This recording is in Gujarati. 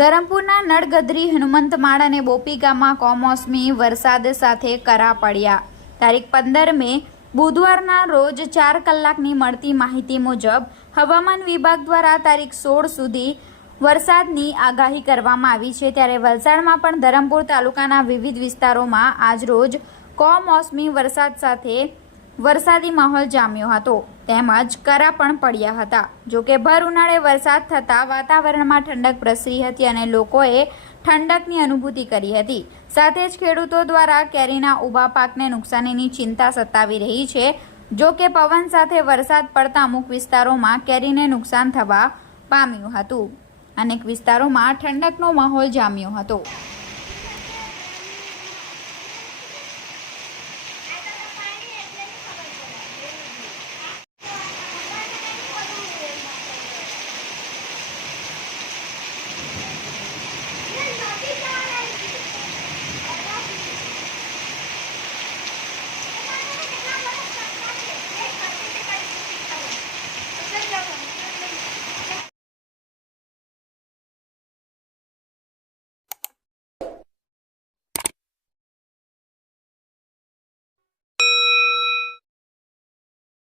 ધરમપુરના નડગદરી હનુમંતમાળ અને બોપીગામાં કમોસમી વરસાદ સાથે કરા પડ્યા. તારીખ પંદર મે બુધવારના રોજ ચાર કલાકની મળતી માહિતી મુજબ હવામાન વિભાગ દ્વારા તારીખ સોળ સુધી વરસાદની આગાહી કરવામાં આવી છે. ત્યારે વલસાડમાં પણ ધરમપુર તાલુકાના વિવિધ વિસ્તારોમાં આજરોજ કમોસમી વરસાદ સાથે વરસાદી માહોલ જામ્યો હતો. તેમજ કરા પણ પડ્યા હતા. જોકે ભર ઉનાળે વરસાદ થતાં વાતાવરણમાં ઠંડક પ્રસરી હતી અને લોકોએ ઠંડકની અનુભૂતિ કરી હતી. સાથે જ ખેડૂતો દ્વારા કેરીના ઊભા પાકને નુકસાનીની ચિંતા સતાવી રહી છે. જો કે પવન સાથે વરસાદ પડતા અમુક વિસ્તારોમાં કેરીને નુકસાન થવા પામ્યું હતું. અનેક વિસ્તારોમાં ઠંડકનો માહોલ જામ્યો હતો.